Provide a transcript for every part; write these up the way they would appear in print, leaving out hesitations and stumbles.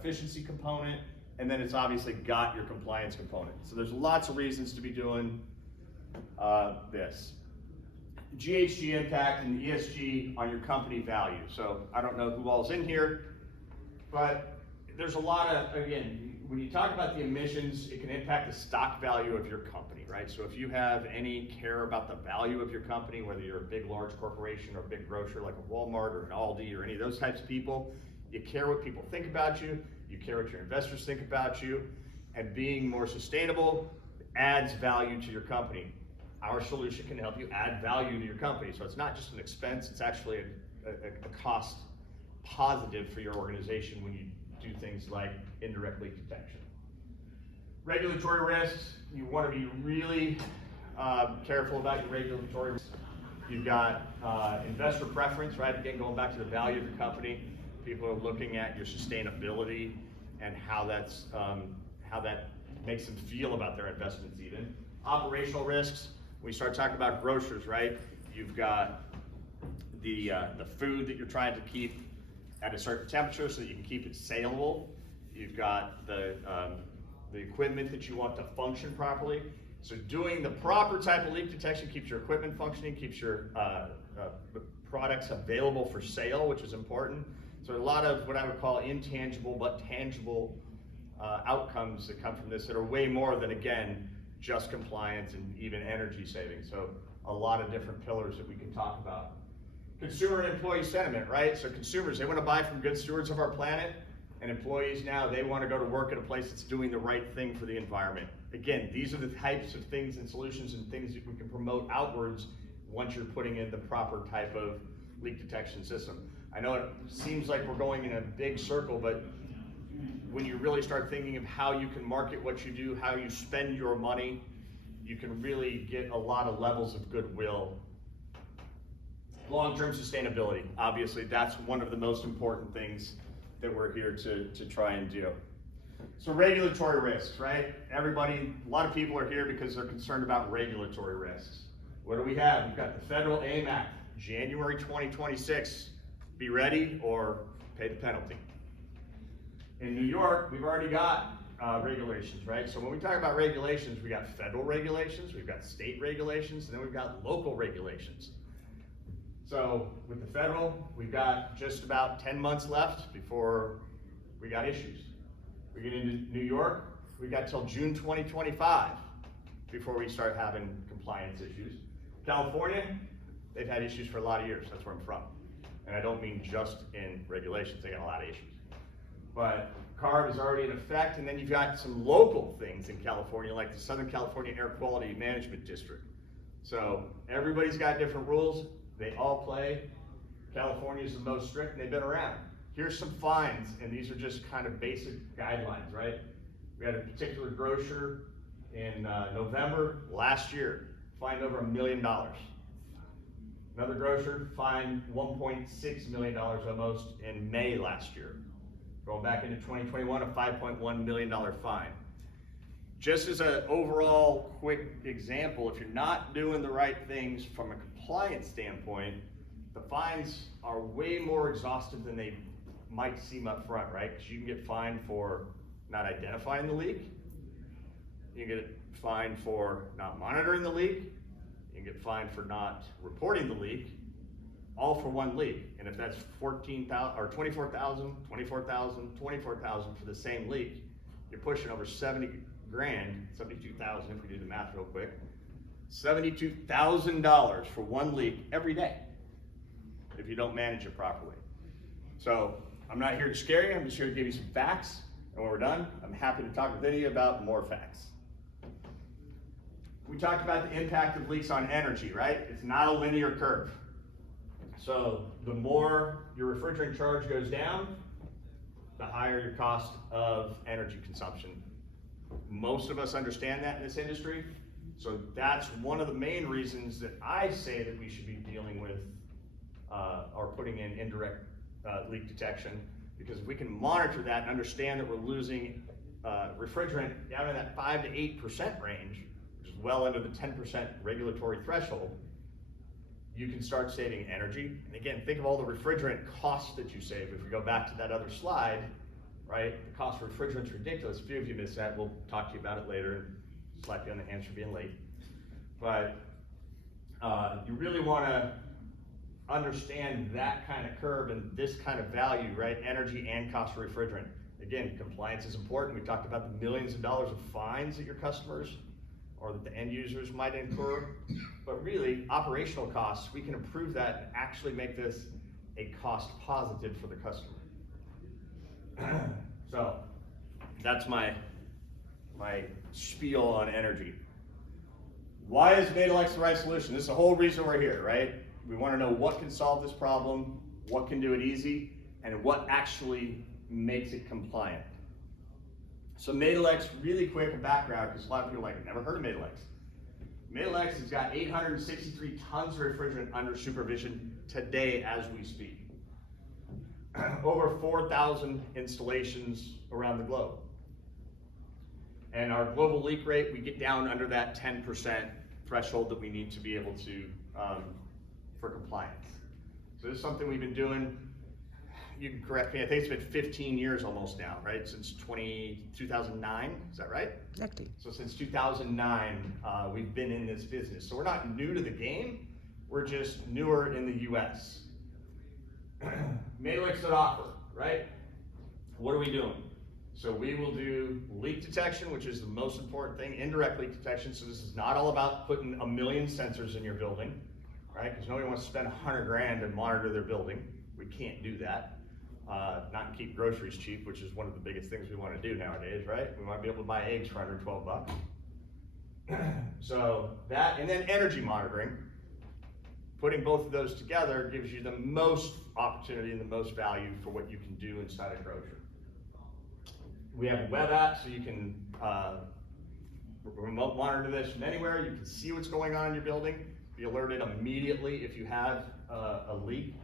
efficiency component, and then it's obviously got your compliance component. So there's lots of reasons to be doing this. GHG impact and ESG on your company value. So I don't know who all's in here, but there's a lot of, again, when you talk about the emissions, it can impact the stock value of your company, right? So if you have any care about the value of your company, whether you're a big, large corporation or a big grocer like a Walmart or an Aldi or any of those types of people, you care what people think about you, you care what your investors think about you, and being more sustainable adds value to your company. Our solution can help you add value to your company. So it's not just an expense, it's actually a cost positive for your organization when you do things like indirect leak detection. Regulatory risks, you want to be really careful about your regulatory risks. You've got investor preference, right? Again, going back to the value of your company, people are looking at your sustainability and how that makes them feel about their investments even. Operational risks, we start talking about grocers, right? You've got the food that you're trying to keep at a certain temperature so that you can keep it saleable. You've got the equipment that you want to function properly. So doing the proper type of leak detection keeps your equipment functioning, keeps your products available for sale, which is important. So a lot of what I would call intangible but tangible outcomes that come from this that are way more than, again, just compliance and even energy savings. So a lot of different pillars that we can talk about. Consumer and employee sentiment, right? So consumers, they want to buy from good stewards of our planet, and employees now, they want to go to work at a place that's doing the right thing for the environment. Again, these are the types of things and solutions and things that we can promote outwards once you're putting in the proper type of leak detection system. I know it seems like we're going in a big circle, but when you really start thinking of how you can market what you do, how you spend your money, you can really get a lot of levels of goodwill. Long-term sustainability, obviously that's one of the most important things that we're here to try and do. So regulatory risks, right? Everybody, a lot of people are here because they're concerned about regulatory risks. What do we have? We've got the Federal AIM Act, January 2026. Be ready or pay the penalty. In New York, we've already got regulations, right? So when we talk about regulations, we got federal regulations, we've got state regulations, and then we've got local regulations. So with the federal, we've got just about 10 months left before we got issues. We get into New York, we got till June 2025 before we start having compliance issues. California, they've had issues for a lot of years, that's where I'm from. And I don't mean just in regulations, they got a lot of issues. But CARB is already in effect, and then you've got some local things in California, like the Southern California Air Quality Management District. So everybody's got different rules. They all play. California is the most strict, and they've been around. Here's some fines, and these are just kind of basic guidelines, right? We had a particular grocer in November last year, fined over $1 million. Another grocer fined $1.6 million almost in May last year. Going back into 2021, a $5.1 million fine. Just as an overall quick example, if you're not doing the right things from a compliance standpoint, the fines are way more exhaustive than they might seem up front, right? Because you can get fined for not identifying the leak, you can get fined for not monitoring the leak, you can get fined for not reporting the leak, all for one leak. And if that's 14,000 or 24,000, 24,000, 24,000 for the same leak, you're pushing over 70 grand, 72,000 if we do the math real quick, $72,000 for one leak every day if you don't manage it properly. So I'm not here to scare you, I'm just here to give you some facts, and when we're done, I'm happy to talk with any of you about more facts. We talked about the impact of leaks on energy, right? It's not a linear curve. So the more your refrigerant charge goes down, the higher your cost of energy consumption. Most of us understand that in this industry. So that's one of the main reasons that I say that we should be dealing with or putting in indirect leak detection, because if we can monitor that and understand that we're losing refrigerant down in that 5 to 8% range, which is well under the 10% regulatory threshold, you can start saving energy. And again, think of all the refrigerant costs that you save. If we go back to that other slide, right? The cost of refrigerant's ridiculous. A few of you missed that. We'll talk to you about it later and slap you on the hands for being late. But you really want to understand that kind of curve and this kind of value, right? Energy and cost of refrigerant. Again, compliance is important. We talked about the millions of dollars of fines that your customers or that the end users might incur. But really, operational costs, we can improve that and actually make this a cost positive for the customer. So that's my spiel on energy. Why is Matelex the right solution? This is the whole reason we're here, right? We want to know what can solve this problem, what can do it easy, and what actually makes it compliant. So Matelex, really quick, a background, because a lot of people are like, never heard of Matelex. Matelex has got 863 tons of refrigerant under supervision today as we speak. Over 4,000 installations around the globe. And our global leak rate, we get down under that 10% threshold that we need to be able to, for compliance. So this is something we've been doing, you can correct me, I think it's been 15 years almost now, right? Since 2009, is that right? Exactly. So since 2009, we've been in this business. So we're not new to the game, we're just newer in the US. Matelex.offer, right? What are we doing? So we will do leak detection, which is the most important thing, indirect leak detection. So this is not all about putting a million sensors in your building, right? Because nobody wants to spend 100 grand to monitor their building. We can't do that. Not keep groceries cheap, which is one of the biggest things we want to do nowadays, right? We want to be able to buy eggs for under 12 bucks. So that, and then energy monitoring. Putting both of those together gives you the most opportunity and the most value for what you can do inside a grocery. We have a web app, so you can remote monitor this from anywhere. You can see what's going on in your building, be alerted immediately if you have a leak,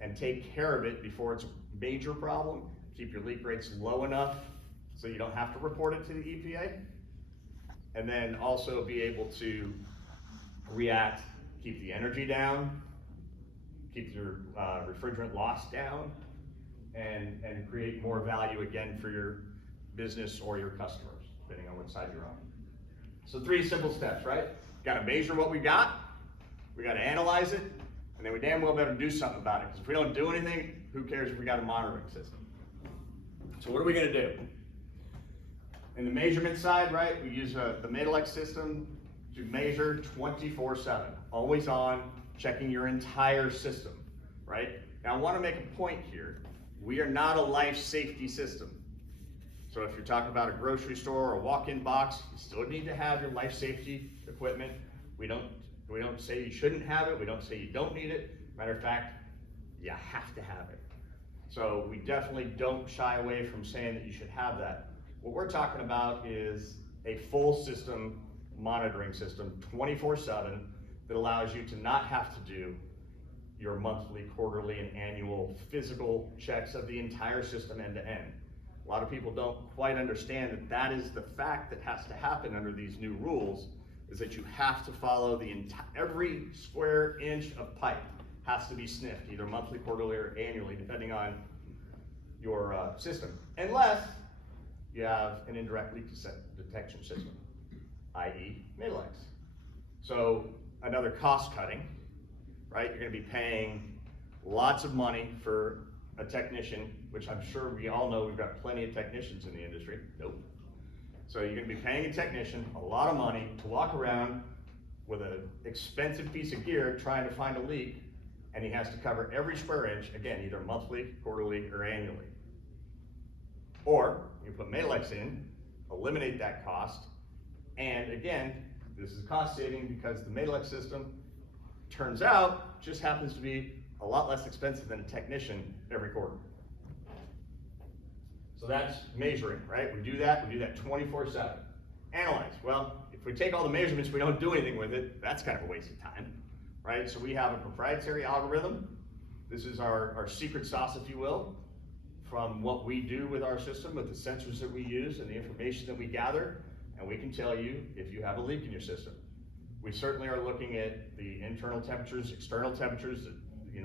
and take care of it before it's a major problem. Keep your leak rates low enough so you don't have to report it to the EPA. And then also be able to react, keep the energy down, keep your refrigerant loss down, and create more value again for your business or your customers, depending on what side you're on. So 3 simple steps, right? Got to measure what we got, we got to analyze it, and then we damn well better do something about it, because if we don't do anything, who cares if we got a monitoring system? So what are we going to do? In the measurement side, right, we use the Matelex system to measure 24/7, always on, checking your entire system, right? Now I want to make a point here. We are not a life safety system. So if you're talking about a grocery store or a walk-in box, you still need to have your life safety equipment. We don't say you shouldn't have it. We don't say you don't need it. Matter of fact, you have to have it. So we definitely don't shy away from saying that you should have that. What we're talking about is a full system monitoring system, 24/7, that allows you to not have to do your monthly, quarterly, and annual physical checks of the entire system end to end. A lot of people don't quite understand that that is the fact that has to happen under these new rules, is that you have to follow the every square inch of pipe has to be sniffed, either monthly, quarterly, or annually, depending on your system, unless you have an indirect leak detection system, i.e. Matelex. So another cost cutting, right? You're gonna be paying lots of money for a technician, which I'm sure we all know we've got plenty of technicians in the industry. Nope. So you're gonna be paying a technician a lot of money to walk around with an expensive piece of gear trying to find a leak, and he has to cover every square inch, again, either monthly, quarterly, or annually. Or you put Matelex in, eliminate that cost, and again, this is cost saving because the Matelex system, turns out, just happens to be a lot less expensive than a technician every quarter. So that's measuring, right? We do that 24/7. Analyze, well, if we take all the measurements, we don't do anything with it, that's kind of a waste of time, right? So we have a proprietary algorithm. This is our secret sauce, if you will, from what we do with our system, with the sensors that we use and the information that we gather, and we can tell you if you have a leak in your system. We certainly are looking at the internal temperatures, external temperatures,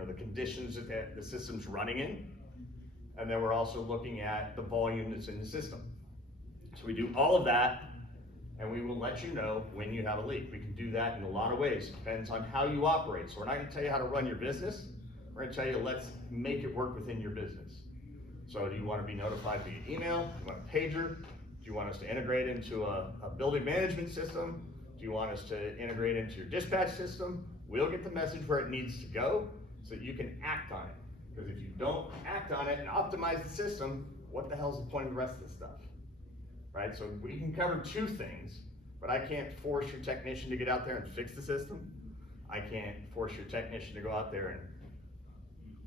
the conditions that the system's running in. and then we're also looking at the volume that's in the system. So we do all of that, and we will let you know when you have a leak. We can do that in a lot of ways. It depends on how you operate. So we're not gonna tell you how to run your business. We're gonna tell you, let's make it work within your business. So do you wanna be notified via email? Do you want a pager? Do you want us to integrate into a building management system? Do you want us to integrate into your dispatch system? We'll get the message where it needs to go so that you can act on it. Because if you don't act on it and optimize the system, what the hell's the point of the rest of this stuff? Right, so we can cover two things, but I can't force your technician to get out there and fix the system. I can't force your technician to go out there and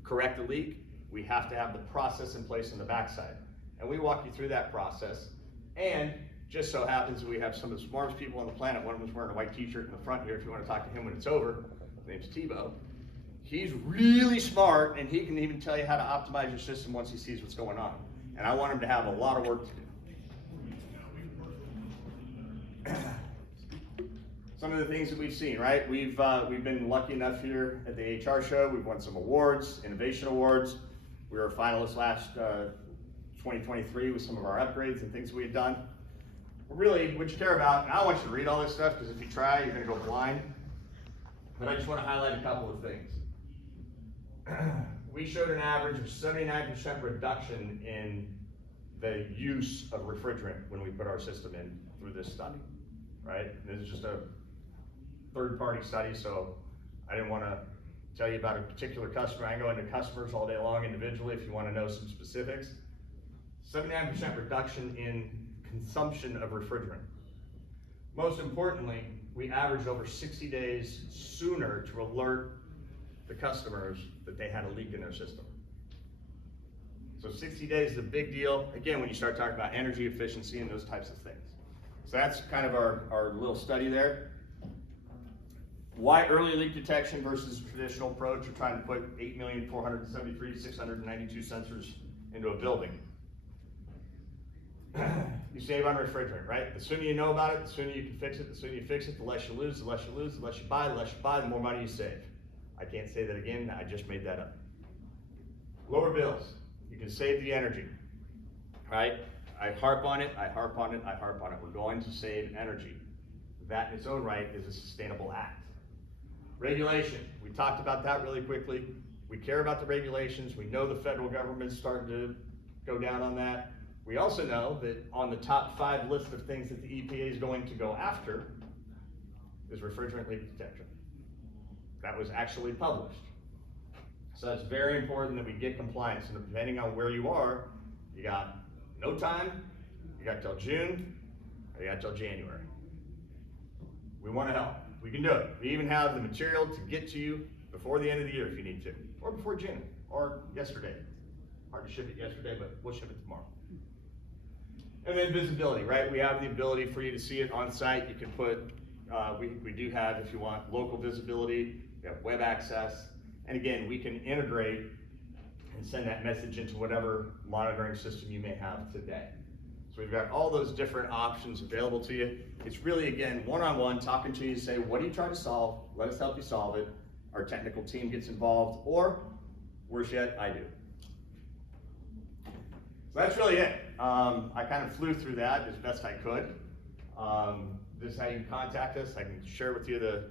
correct a leak. We have to have the process in place on the backside. And we walk you through that process. And just so happens that we have some of the smartest people on the planet. One of them is wearing a white t-shirt in the front here if you want to talk to him when it's over. His name's Tebow. He's really smart, and he can even tell you how to optimize your system once he sees what's going on. And I want him to have a lot of work to do. Some of the things that we've seen, right? We've been lucky enough here at the AHR show. We've won some awards, innovation awards. We were a finalist last 2023 with some of our upgrades and things we had done. Really, what you care about, and I don't want you to read all this stuff because if you try, you're gonna go blind. But I just want to highlight a couple of things. We showed an average of 79% reduction in the use of refrigerant when we put our system in through this study, right? This is just a third-party study, so I didn't want to tell you about a particular customer. I can go into customers all day long individually if you want to know some specifics. 79% reduction in consumption of refrigerant. Most importantly, we averaged over 60 days sooner to alert the customers that they had a leak in their system. So 60 days is a big deal, again, when you start talking about energy efficiency and those types of things. So that's kind of our little study there. Why early leak detection versus traditional approach? We're trying to put 8,473,692 sensors into a building. You save on refrigerant, right? The sooner you know about it, the sooner you can fix it. The sooner you fix it, the less you lose, the less you lose, the less you buy, the more money you save. I can't say that again, I just made that up. Lower bills, you can save the energy, right? I harp on it, I harp on it, I harp on it. We're going to save energy. That in its own right is a sustainable act. Regulation, we talked about that really quickly. We care about the regulations. We know the federal government's starting to go down on that. We also know that on the top 5 list of things that the EPA is going to go after is refrigerant leak detection. That was actually published. So it's very important that we get compliance, and depending on where you are, you got no time, you got till June, or you got till January. We want to help. We can do it. We even have the material to get to you before the end of the year if you need to, or before June, or yesterday. Hard to ship it yesterday, but we'll ship it tomorrow. And then visibility, right? We have the ability for you to see it on site. You can put, we do have, if you want, local visibility, we have web access. And again, we can integrate and send that message into whatever monitoring system you may have today. So we've got all those different options available to you. It's really, again, one-on-one, talking to you to say, what are you trying to solve? Let us help you solve it. Our technical team gets involved, or worse yet, I do. So that's really it. I kind of flew through that as best I could. This is how you can contact us. I can share with you the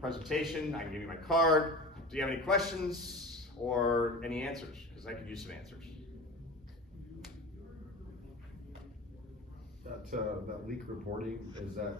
presentation. I can give you my card. Do you have any questions or any answers? Because I could use some answers. That leak reporting, is that